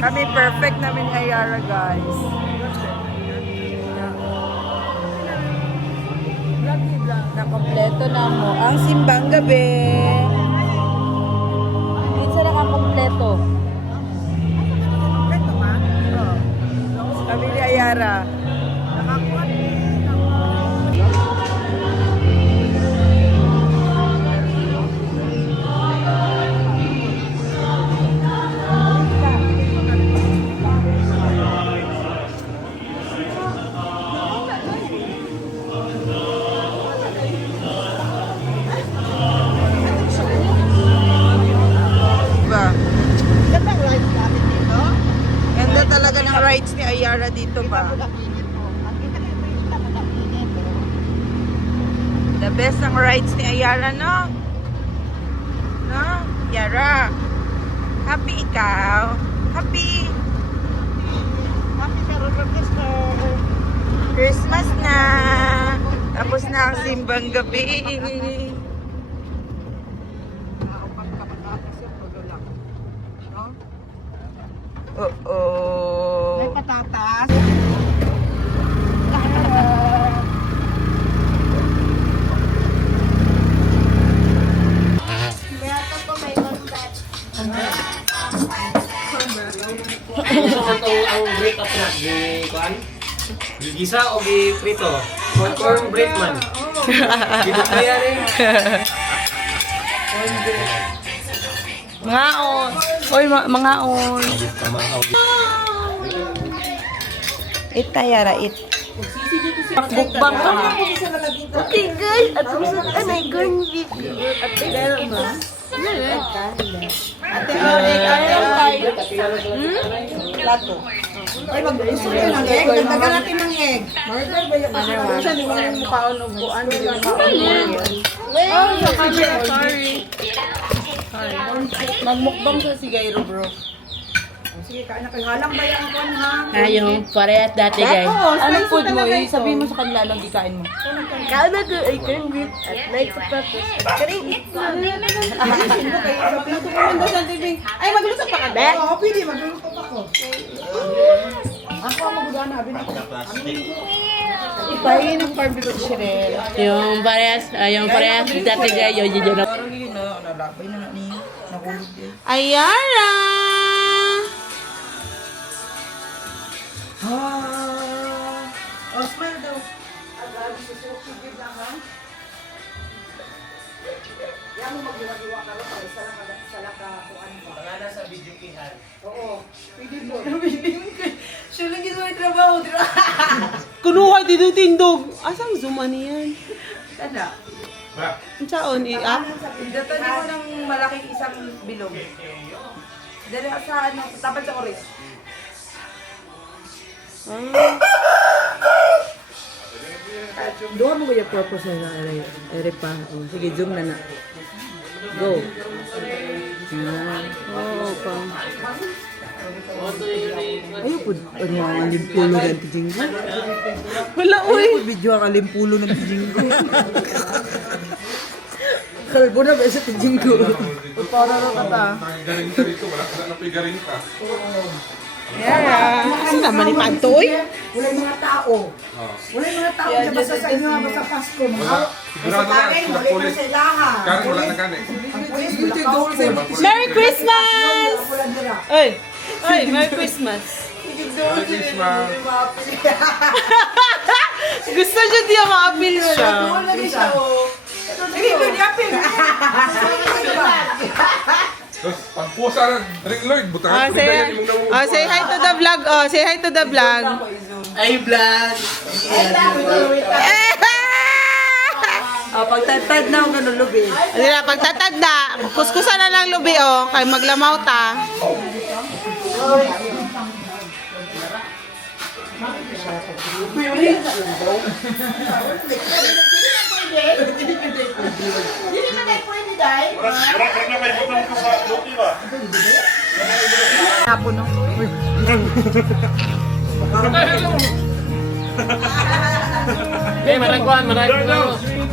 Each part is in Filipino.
Kami perfect namin ni Ayara, guys. Na kompleto na mo ang simbang gabi. Minsan nakakompleto. Kompleto ba? Oo. Kami ni Ayara. Nakakuha talaga ng rides ni Ayara dito ba? The best ng rides ni Ayara, no? No? Yara. Happy ikaw? Happy? Happy Christmas na. Tapos na ang simbang gabi. Oh. May patatas. Ang bread of nut di kuan? Gigisa o gi prito? Corn bread man. Gito kaya ni. Mangaon. Oy, mangaon. Ita Yara, it. Bukbang ka. Okay guys, at gusto ka na i-corn beef. At meron ba? Ate, ayaw tayo. Plato. Ay, mag-gusto ko ng egg. Nagdagan natin ng egg. Murder ba yung ano? Siya, di mo yung mukhaon o buwan. Oh, sorry. Magmukbang sa sigayro, bro. Sige, kain na kayo. Halang ba yung kon, ha? Ayun, parehas dati guys. Anong food mo? Sabihin mo sa kanila, anong gikain mo? Kain na ko ay corn beef at night sa purpose. Karing itlog. Ay, magluto pa ka ba? Oo, pwede. Magluto pa ko. Ako ang magudana. Ipahin ng barbecue shirel. Yung parehas dati guys. Yung Parang yun na, nalabay na niya. Nakulog din. Ayara! Oh, smile daw. Agad, susunod lang ha. Yan mo mag-iwa-iwa ka rin para isa lang ka kuhan mo. Pangana sa video kihan. Oo, pwede mo. Siya lang yung may trabaho. Kunuha dito tindog. Asang zoom ano yan? Tanda. Ang saon i-up? Datan mo ng malaking isang bilog. Dali sa ano, tapat sa oris. Doon mo ba yung purpose na ere pa? Oh, sige, zoom na na. Go. Yan. Oo, pa. Ayaw po, ano ang alimpulo ng tijinggo? Wala, uy! Ayaw po video ang alimpulo ng tijinggo. Kalbo na ba sa tijinggo? Para na kata. Garing ka dito, wala na pigaring ka. Kasi naman ni Pantoy? Wala yung mga tao. Wala yung mga tao na basta sa inyo, basta Pasko. Wala. Sigurado na, Karen, sila wala yung pulis. sa ilaha. Karen, wala na gani. Ang pulis, wala ka. Merry Christmas! Wala nila. Ay! Ay, Merry Christmas! Merry Christmas. Gusto niya di ma-appeal siya. Lagi siya, oh. Sige, good yapin. Tapos, pagpusa na, Ring Lloyd, butangan ko na yan, imong nawang Say hi to the vlog. Oh, say hi to the vlog. Ay vlog. Pagtatad na ako ganun lubi. Hindi na, pagtatad na. Kuskusan na lang lubi, oh. Kay maglamaw ta. Napo no. Maragkuhan.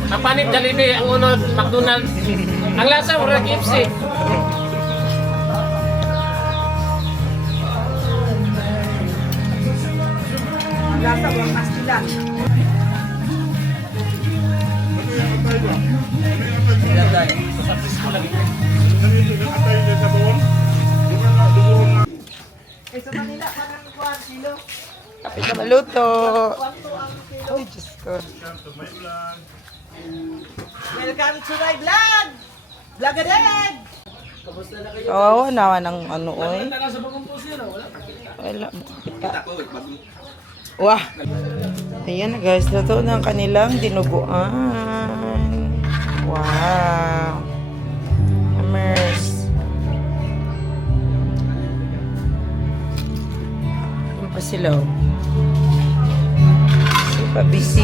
Napanit Jollibee, ang unod McDonald's. Ang lasa mura KFC. lasa, walang pastila. Eh, sa Manila, parang 4 kilo. Kapit na maluto. Ay, Diyos ko. Welcome to my vlog! Vlog-a-deg! Kawawa naman ang ano, oy. Wala, kita. Wah! Ayan na guys, luto na ang kanilang dinuguan. Wow! Amers. Ano pa sila, oh? Super busy.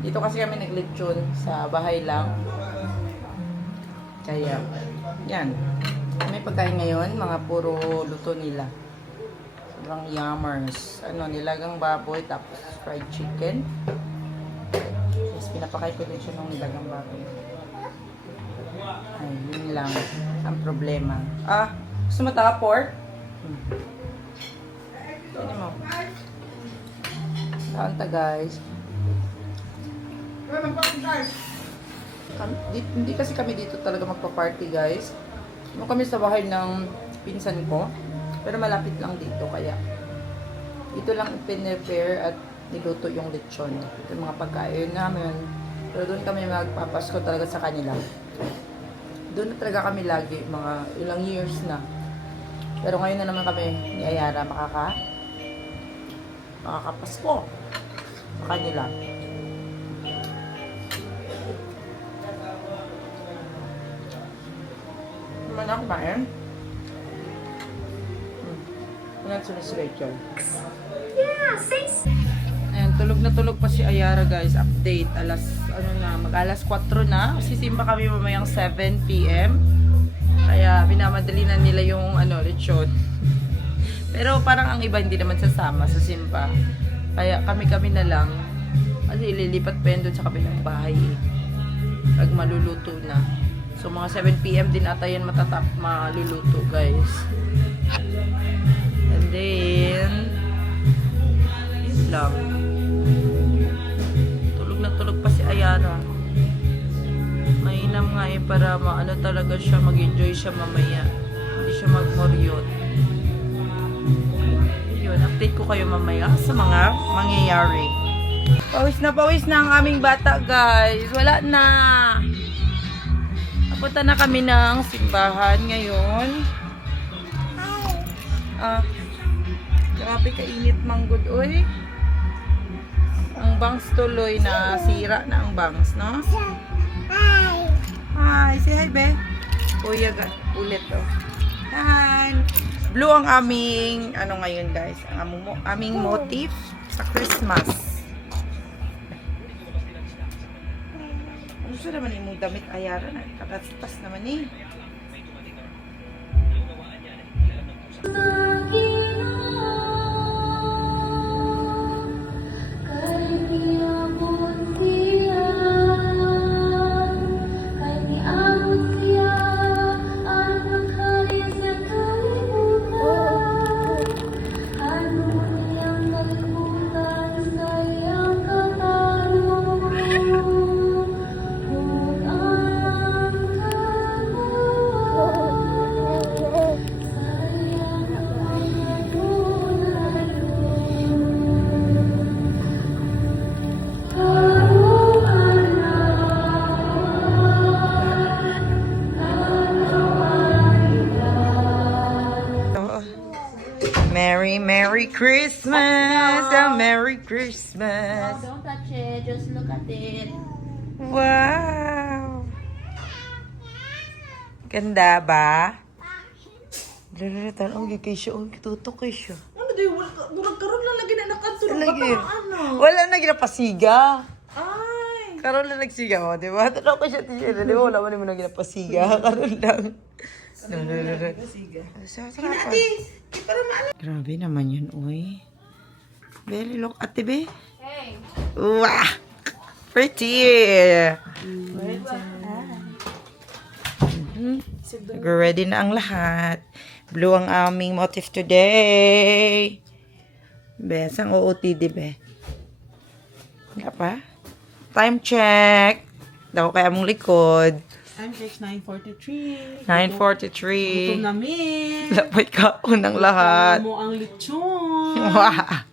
Dito kasi kami naglechon sa bahay lang. Kaya, yan. May pagkain ngayon, mga puro luto nila. Sobrang yummers. Ano, nilagang baboy, tapos fried chicken. Tapos pinapakain ko din siya ng nilagang baboy. Ay, yun lang. Ang problema. Ah, gusto mo taka pork? Ano mo? Kanta guys. Hindi kasi kami dito talaga magpa-party guys. Ano kami sa bahay ng pinsan ko. Pero malapit lang dito kaya dito lang i-prepare at niluto yung lechon. Ito yung mga pagkain namin. Pero doon kami magpapasko talaga sa kanila. Doon na talaga kami lagi, mga ilang years na. Pero ngayon na naman kami ni Ayara makakapasko sa kanila. Naman ako kumain. Wala si Rachel. Ayan, tulog pa si Ayara guys. Update. Mag-alas 4 na. Sisimba kami mamayang 7 p.m. Kaya binamadali na nila yung lechon. Pero parang ang iba hindi naman sasama sa simba. Kaya kami-kami na lang. Kasi ililipat pa yan doon sa kabilang bahay. Pag maluluto na. So mga 7 p.m. din ata yan maluluto guys. And then, yun lang. Tulog na tulog pa si Ayara. Mainam nga para maano talaga siya, mag-enjoy siya mamaya. Hindi siya magmoryot. Yun, update ko kayo mamaya sa mga mangyayari. Pawis na ang aming bata guys. Wala na. Napunta na kami ng simbahan ngayon. Grabe kainit manggod, oy. Ang bangs tuloy na sira na ang bangs, no? Hi! Say hi, be. Kuya, ulit, oh. Hi! Blue ang aming, ngayon, guys. Ang aming motif sa Christmas. Ano siya naman yung damit, Ayara na? Katastas naman eh. Merry Christmas! Merry Christmas! Don't touch it, just look at it. Wow! Ganda ba? Lalo tanong kay siya. Oh, kitutok kay siya. Ano di, durag karon lang lagi na nakatulog. Lagi. Ano? Wala na ginapasiga. Ay! Karon lang nagsiga mo, di ba? Tanong ko siya, di ba? Wala man naman ginapasiga. Karon lang. Sige. Sarap. Para maano. Grabe naman yun, uy. Beli, look at be. Hey. Wow! Pretty! Ready na ang lahat. Blue ang aming motif today. Be, sang OOTD, be? Wala pa? Time check. Daw kaya mong likod. Time check 9:43. 9:43. namin. Lapay ka unang lahat. mo ang lechon. Wow.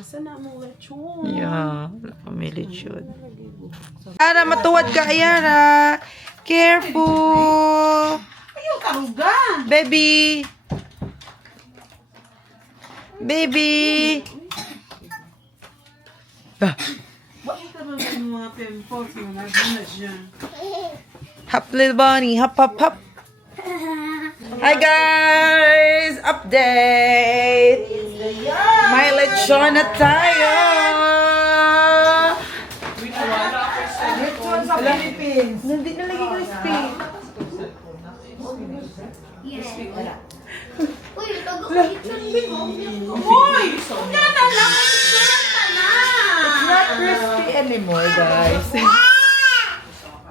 Asa na mo lechon? Yeah, wala pa may lechon. Ayara, matuwad ka, Ayara. Careful. Ayaw karugan. Baby. Baby. Ah, Bakit ka ba ng mga pimples na nagana siya? hop, little bunny. Hop, hop, hop. Hi, guys. Update. May lechon na tayo. Lechon sa Philippines. Hindi na lagi crispy. Uy, tago ko lechon Uy! Kaya na lang! na! Not crispy anymore, guys.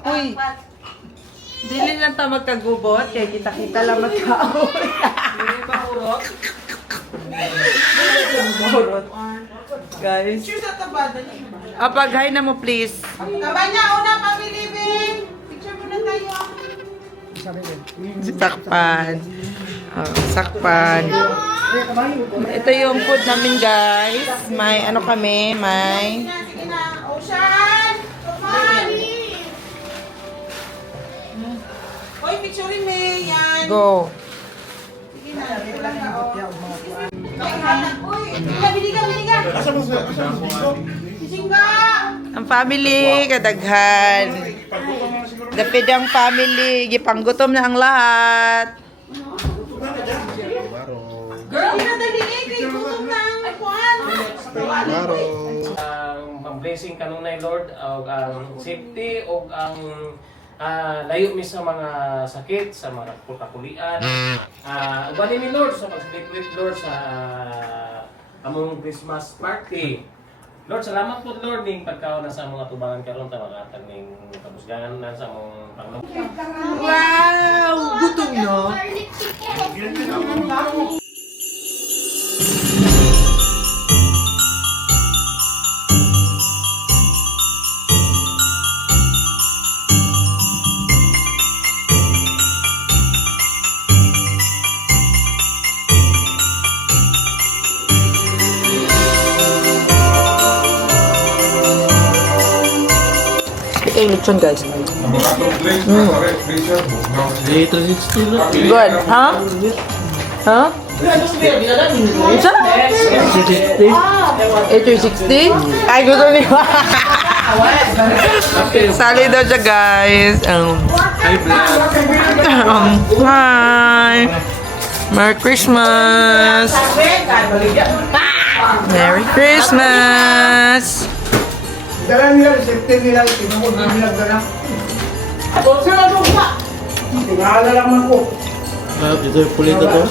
Uy. Dili lang ta magkagubot, kaya kita-kita lang magkaon. Mahurot. Guys. Cheers at tabada niya. Apag-hi na mo, please. Taba niya, una pamilibing! Picture muna tayo. Sakpan. Oh, sakpan. Ito yung food namin, guys. May ano kami, may... Sige na, Ocean! Tuman! Uy, picturein mo yan. Go. Sige na, ito lang na, oh. Uy, biliga! Sisingga! Ang family, kadaghan. Dapidang family, gipanggutom na ang lahat. Girl, dali kay gutom na ang kuhan. Ang blessing kanunay Lord og ang safety og ang layo mi sa mga sakit, sa mga kakulian. Ubani mi Lord sa pag-celebrate Lord sa among Christmas party. Lord, salamat po Lord ning pagkaon na sa mga tubangan karon ta makatag ning kabusganan na sa among Panginoon. Wow! Gutom no? Ito yung lechon, guys. Good. Huh? Huh? Isa? 860? Ay, gusto niya. Sali daw siya, guys. Hi. Merry Christmas. Merry Christmas. Dala nila, resepte nila, tinukod na nila dala. Tingala lang man ko. Ito yung pulito to.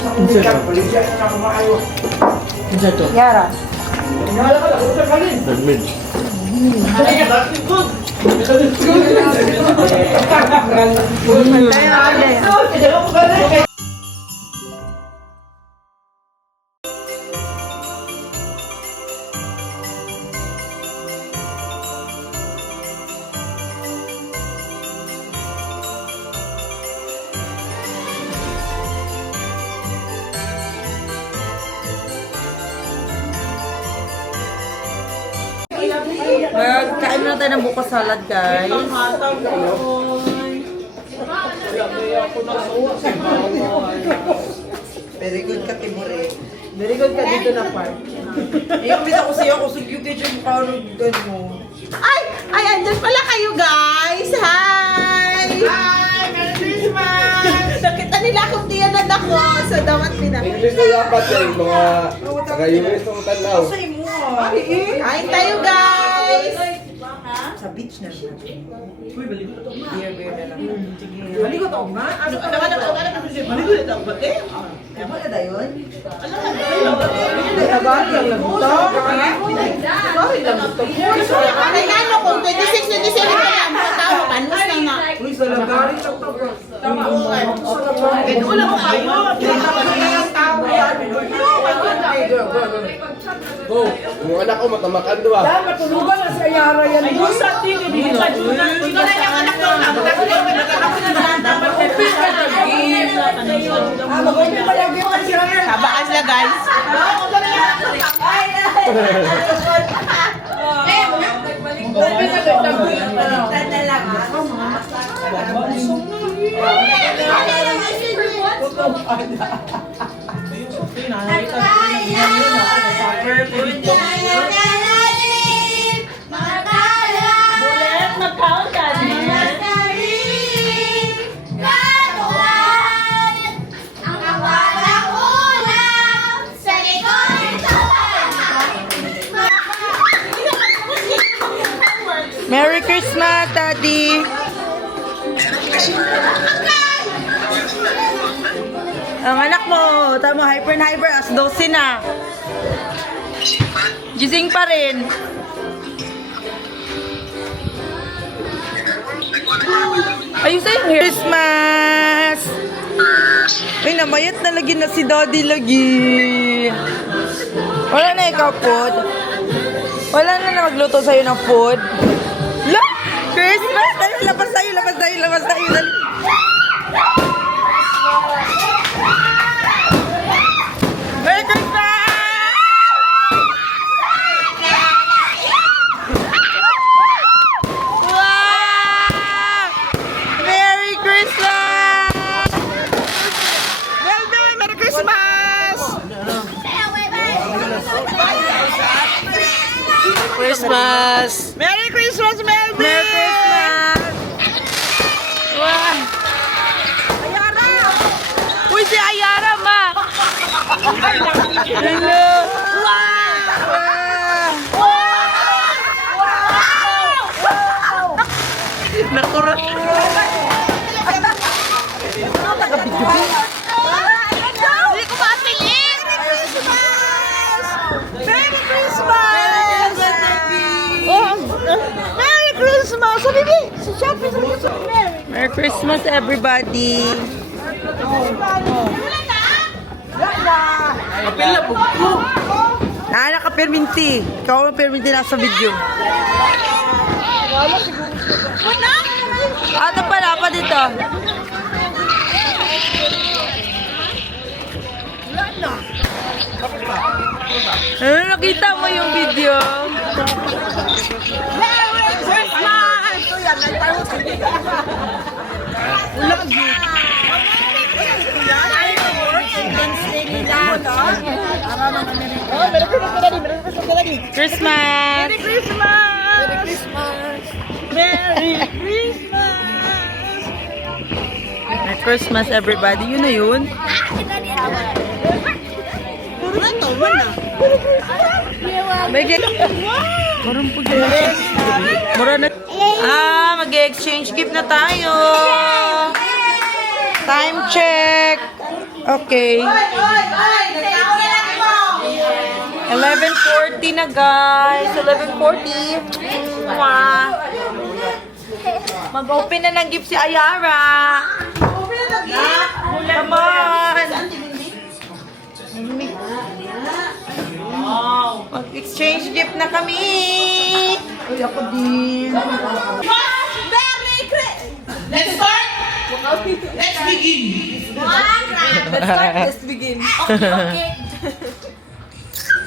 Pulisya na kumakayo. Yara. Tingala ka lang, utak ka rin. Magkain na tayo ng buko salad, guys. Very good ka, Timore. Very good ka dito na part. Yung bisa ko siya, kusog yung kitchen mo karon gano'n. Ay, andyan pala kayo guys! Hi! Hi! Merry Christmas! Nakita nila akong tiyanan ako sa dawat nila. English na dapat yung mga taga-US ng tanaw. Hi tayo guys! Sa beach na lang. Uy, baligot ito ma. Beer na lang. Sige. Maligot ako ma? Ano maligot ito ba te? Ano na yun? Nabali ang labuto. Sorry labuto. Ay ano kung 26, 27 na lang mga tao, panus na nga. Uy, sa lagari sa ito. Tama ko kayo. Wala mo kayo. Wala mo kayo. Tao yan. Oh, yung anak ko matamakan doon. Matulugan na si Ayara yan. Ay, yung sa TV, hindi ka Junan. Hindi ka yung anak daw na. Mag-open pa yung gift si Ayara. Kabakan sila, guys. Merry Christmas, Daddy! Ang anak mo, tama hyper na hyper, as 12 na. Gising pa rin. Ayun sa'yo, Christmas! Ay, namayat na lagi na si Daddy lagi. Wala na ikaw food? Wala na magluto sa'yo ng food? La! Christmas! Tayo, labas tayo, labas tayo, labas tayo. Dali. Merry Christmas! Wow! Merry Christmas! Well done! Merry Christmas! Christmas! Merry Christmas, Melvin! Merry Christmas! Wow! Ayara! Uy, si Ayara, ma! Hello! Nakurot! Hindi ko mapilin! Merry Christmas! Merry Christmas! So, baby! Si Shopee, Merry Christmas, everybody! Nakapirminti. Ikaw ang pirminti nasa video. Ano pala pa dito? Ano, nakita mo yung video? Merry Christmas! Christmas! Merry Christmas! Merry Christmas! Merry Christmas! Merry Christmas, everybody. Yun na yun. Mag-exchange gift na tayo. Time check. Okay. 11:40 na, guys. 11:40. Mag-open na ng gift si Ayara. Come on. Mag-exchange gift na kami. Uy, ako din. Let's start. Let's begin. Let's begin.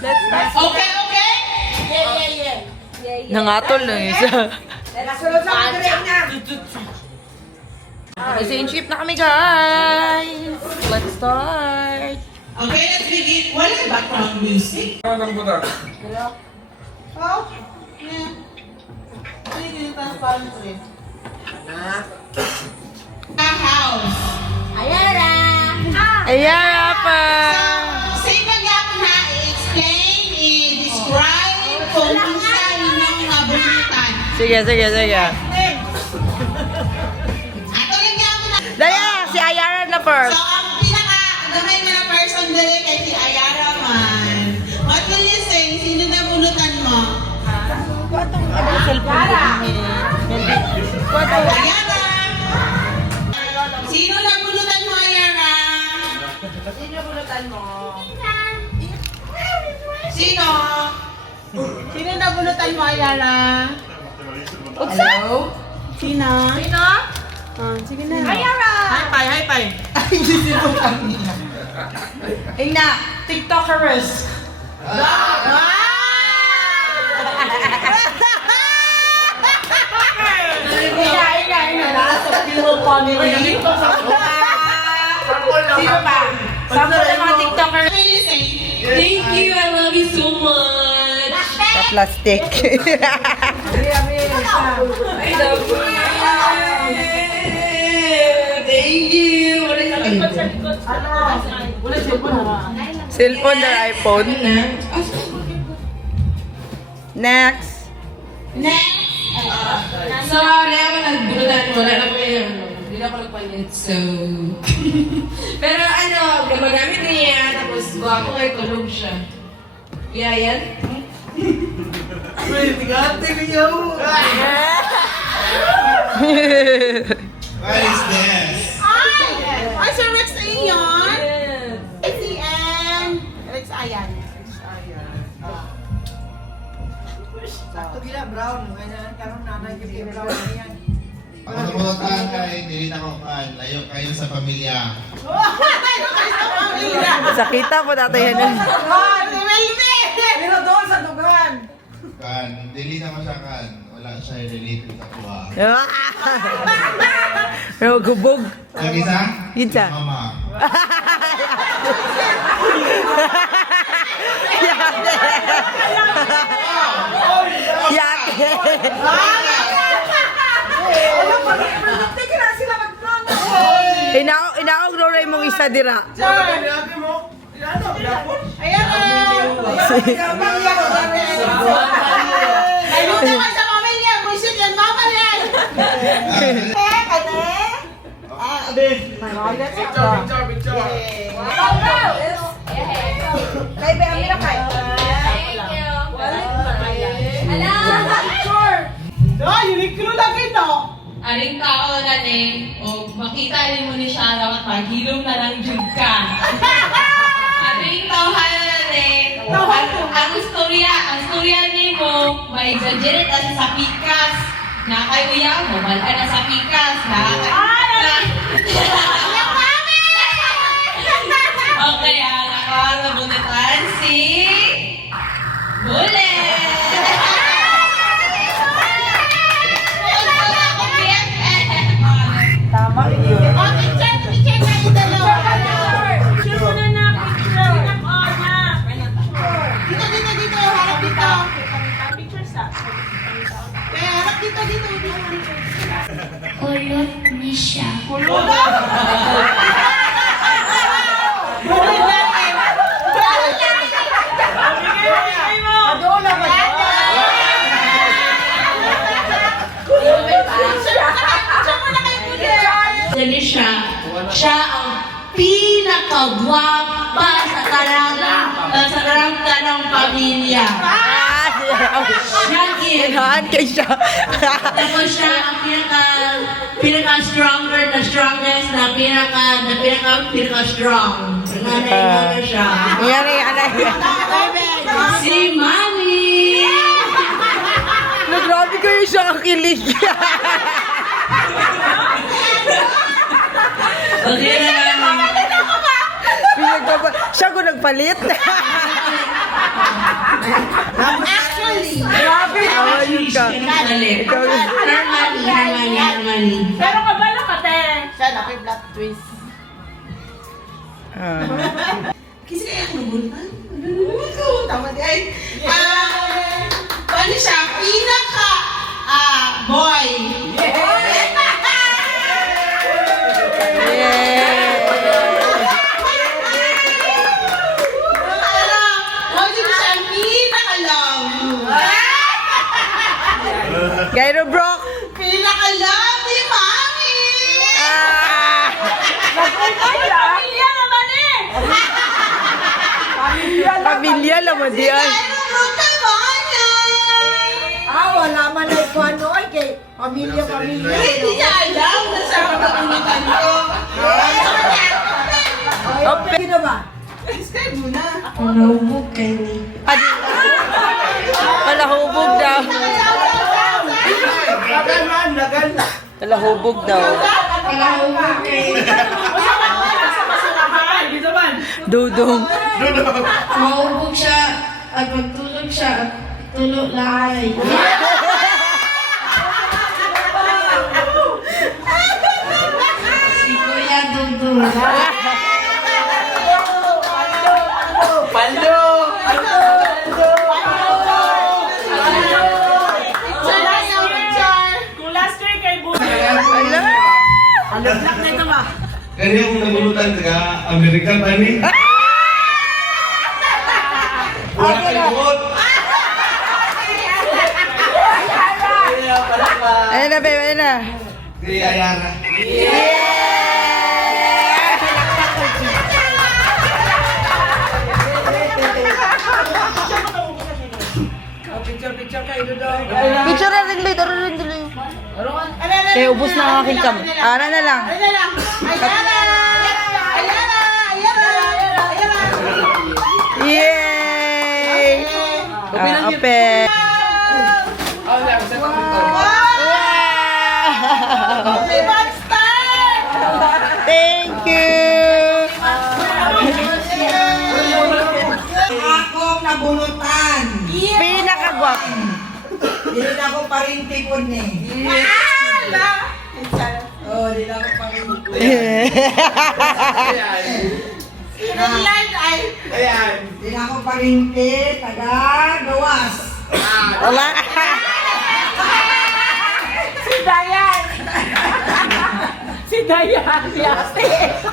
Okay, okay. Nangatol na isa. Sunod sa mga na. Exchange gift na kami, guys. Let's start. Okay, let's begin. Wala background music. Ano lang ba? Oh, yeah. House. Ayara pa. Sa ipagap na i-explain, i-describe kung isa inyong nabunutan. Sige. Ato lang ako na. Daya, si Ayara na first. So, ang pinaka-gamay na person dali kay si Ayara man. What will you say? Sino nabunutan mo? Ayara! Sino nabunutan mo, Ayara? Sino bunutan mo? Si Sino nabunutan mo, Ayala? Hello? Sino? Sino? Sige na. Ayara! Hi, hi. Ay, hindi mo kanina. Ina, TikTokeress. Ina. Sa Pillow Family. Sino pa? Sample ng mga TikToker. Thank you. I love you so much. Plastic. I love you. Thank you. Cellphone or iPhone? Next. Sorry, ako nagbunutan. Wala na po yun. Hindi na ako nagpalit. So... Pero ano, gumagamit niya. Tapos buha ko kay kulog siya. Yeah, yan. What is this? Ay, Sir Rex Ayan. ACM. Rex Ayan. Ako nabutan kay dili na ko kan. Layo kayo sa pamilya. Sakita po dati yan. Si Melvin! Pero doon sa dugan. Kan, dili na ko siya kan. Wala siya related sa kuha. Pero gubog. Ang isa? Yun siya. Mama. Yate. Inaog rin mong isa dira. Ayun naman sa pamilya. Buisit yan, mama yan. Ay, Uniqlo lagi no. Aring tao na o makita rin mo ni siya dapat maghilom na lang jud ka. Aring tao na ang istorya ni mo, may exaggerate na sa pikas. Nakayuya mo, malaan na sa pikas. Okay, nakakarabunetan si Bullet! Tama yun. Picture na yung dalawa. Dito. Harap dito. Harap dito. Kulot na siya. Dali siya ang pinakagwapa sa karangka ng pamilya. Siya is. Inahan kay siya. Tapos siya ang strongest na pinaka-strong. Nanay siya. Yan. Si Mami! Grabe kayo siya kakilig. Okay na lang. Siya ko nagpalit. Actually. Grabe. Awayin ka. Ikaw yun. Harmony. Pero kabalo ka, te. Siya, naki-black twist. Kasi kaya ako nabuntan. Tama di ay. Ano siya? Boy. Gairo bro. Pinaka-love ni Mami! Pamilya naman eh! Pamilya naman diyan. Gairo ka ba Wala man ay kuano ay kay pamilya. Hindi niya alam na sa pagkakulitan ko. Okay na ba? Describe mo na. Ano mo kayo? Wala Nalahubog daw. Nalahubog daw. Dudong. Maubog siya at magtulog siya at tulog lay. Si Kuya Dudong. Palo! Kaya akong nabulutan taga American Bunny. Wala kayo bukod. Ayun na, babe. Ayun na. Si Ayara. Picture na rin, Lloyd. Aro rin, tuloy. Kaya ubos na ang aking kam. Ara na lang. Yay! Open. Thank you. Akong nabulutan. Pinakagwap. Hindi na ako parinti po ni. Oh, hindi na ako parinti. Hindi na ako parinti. Taga gawas. Wala. Si Dayan. Si Ate.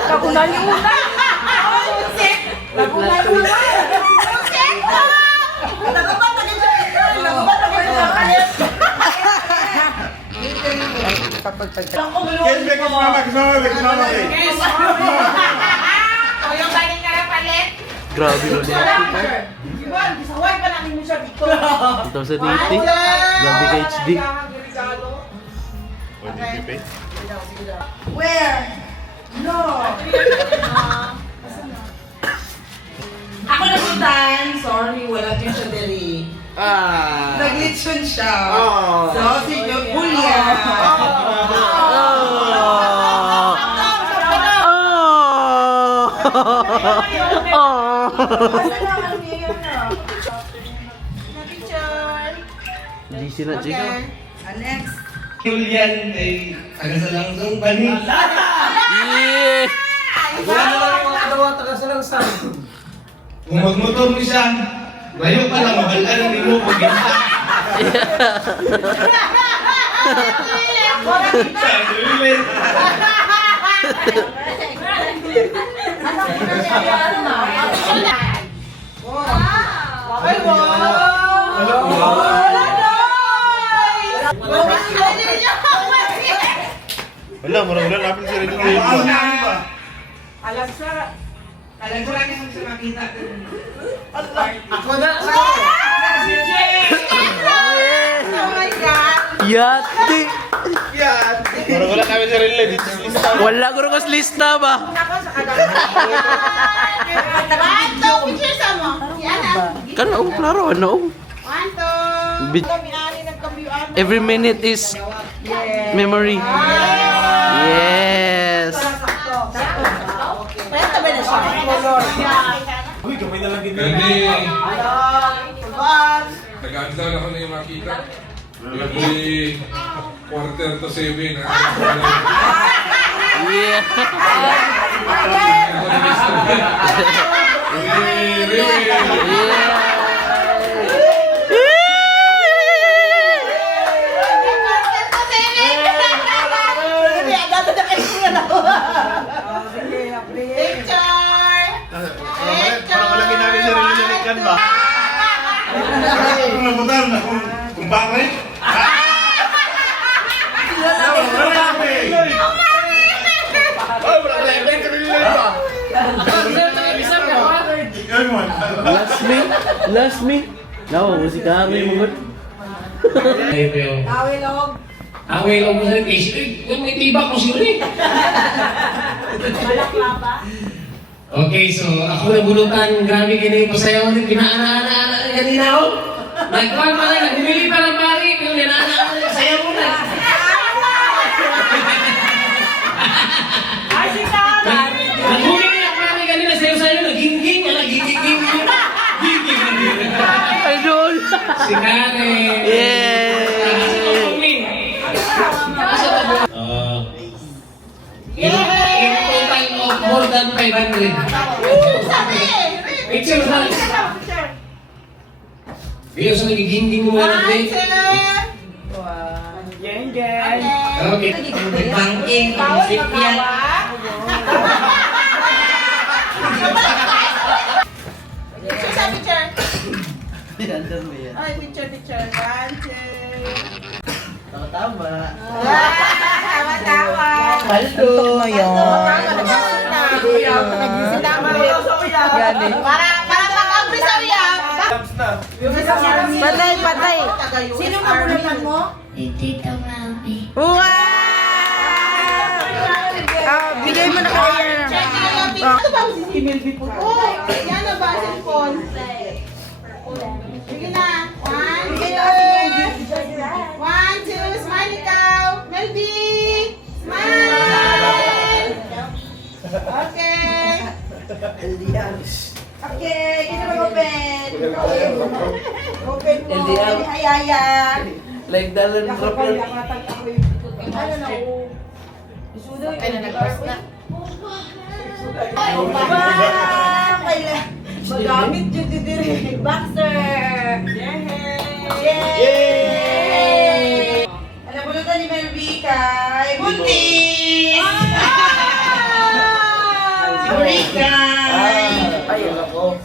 Nakunan niyo muna. Nakulay mo na. Nagabat na kayo. Nagabat na kayo. Grabe lo niya. Iwan, bisaway pa namin mo siya dito. 2080. Grabe ka HD. Where? No. Ako napuntan. Sorry, wala din siya dali. Nag-lechon siya. So, si Julia. GC na, Chico. Next. Julian ay taga sa Langsong Bunny. Yeah! Wala na lang yung mga kadawa, taga sa lang sa. Kung magmotor mo siya, layo pa lang, mabalaan ang imo pag-isa. Wala, murang-murang napin si Red Bull. Alam sa lang yung sa makita. Ako na! Oh my God! Yati! Murang-murang napin si Red Bull. Wala ko rin kas lista ba? One, two, pictures mo. Yan ah. Kan ako, klaro, ano? One, two. Bit- Every minute is memory. Yes! Uy, kamay na lang din. Gani. Nag-aanda na ako na yung makita. Maybe 6:45. Yeah! Parang wala ginagawa si Red Bull ba? Kung nabutan na kung bakit? Last me? No, si Kami mga. Awilog. Away lang mo sa case. Kung may tibak mo sila eh. Okay, so ako nabulutan. Grabe kayo yung pasayaw din. Pinaana-ana-ana kanina ako. Nagkuhan pa lang, bumili pa ng pari, yung nananaan, saya mo na. Nagbumili ng pari kanina, sayo-sayo, naging-ging, naging-ging. Idol! Si Karen. In total of more than 500. Picture na. Video sa nagiging mo natin. Okay. Banking, isip yan. Picture sa picture. Ay, picture. One, two. Tama. Tawa. Paldo! Para pag-ampli sa uyab. Patay! Sino mabulaman mo? Tita Melby. Wow! Bigay mo na kaya. Ito ba si Melby po? Oh, yan na ba? Cellphone. Sige na. One, two. Smile ikaw. Melby! Smile! Okay. Okay, kita mag-open. Open mo. LDR. Ayaya. Like dalan rapper. Ano na? Isudo. Ay, nag-pass na. Magamit yun dito. Boxer. Yay! Alam mo na ni Melby kay Buntis! Burikay! Ay, ako.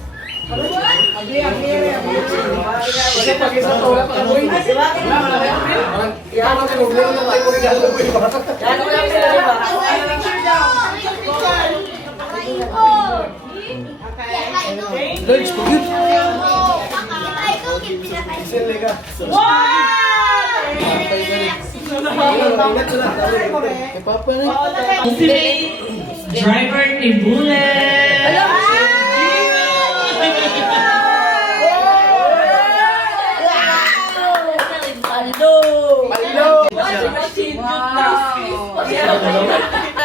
Kasi pag isang tawala pa kamoy. Iyaman ka nung lang tayo regalo mo. Lunch ko yun. Driver ni Bullet!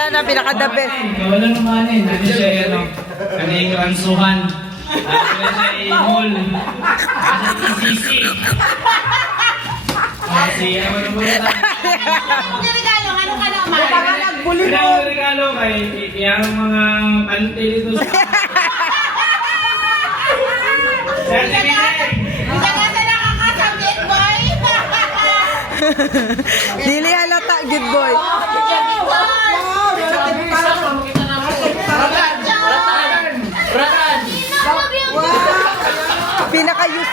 Na pinaka-the best. Wala naman eh. Dati siya kaning ransuhan. Dati siya imol. Dati ECC. Kasi ano naman na. Regalo, ano ka naman? Pinang regalo kay iyang mga pante dito sa... Certificate! Isa ka sa nakakasabit, boy! Dili halata, good boy. Pinaka-used.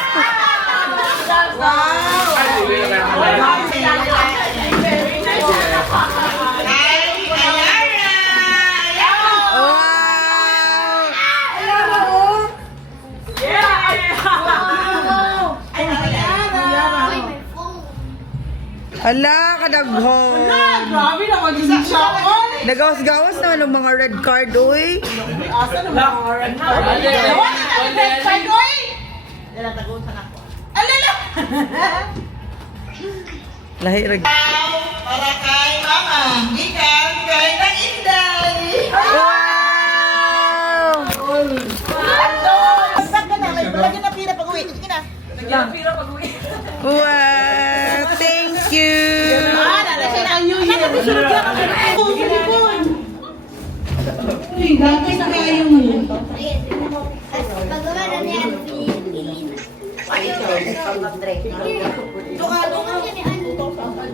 Hala, kadagho. Grabe na mag-isip siya ako. Nagawas-gawas na ng mga red card, oy. Asa na mga red card? Red card, oy! Alala! Lahi rag. Para kay Mama, ikan kay Nainday. Wow! Basta ka na, may lagyan na pira pag-uwi. Sige na. Wow! Thank you! Nala siya na ang New Year. Dati sa kayo mo. Pagawa na niya ang Tukado ka.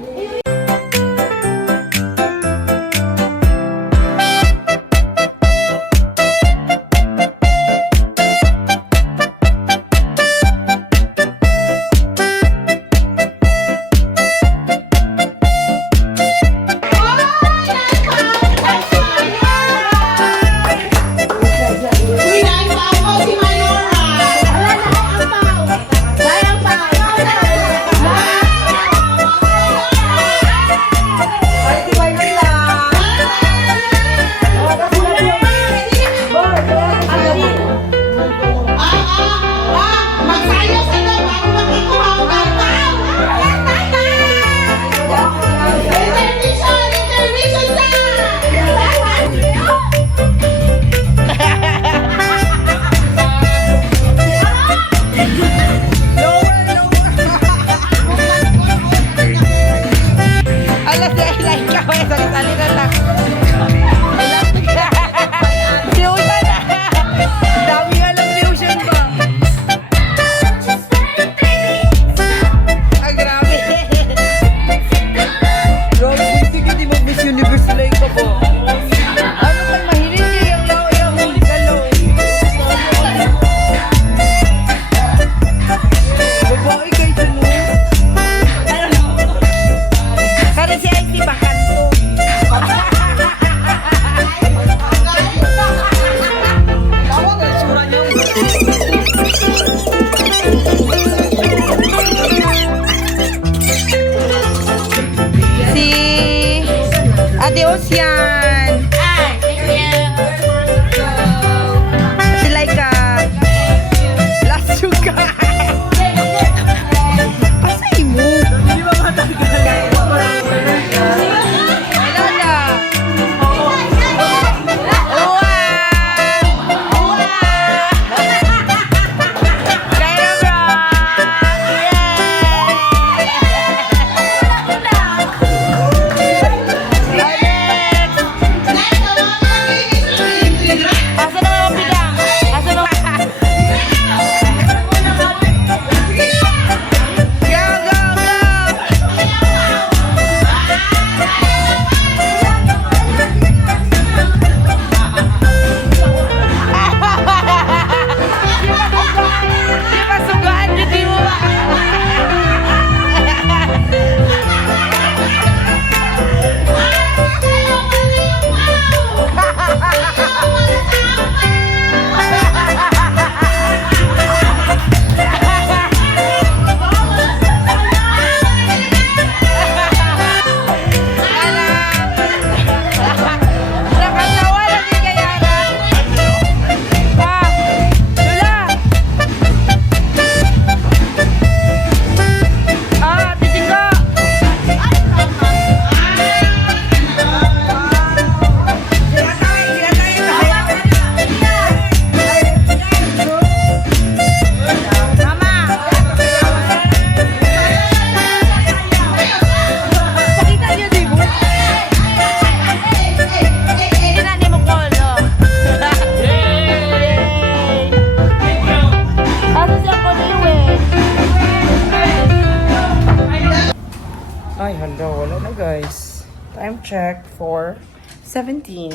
Time check for 17.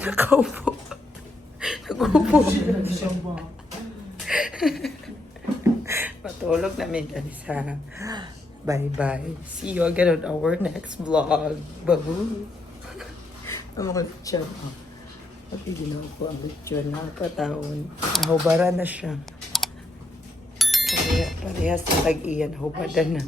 Nakaupo. Nag-upo. Matulog namin guys ha. Bye-bye. See you again on our next vlog. Babu. Ang mga lechon. Pati ginawa ko ang lechon. Nakakataon. Nahubara na siya. Parehas sa tag-iyan. Nahubada na.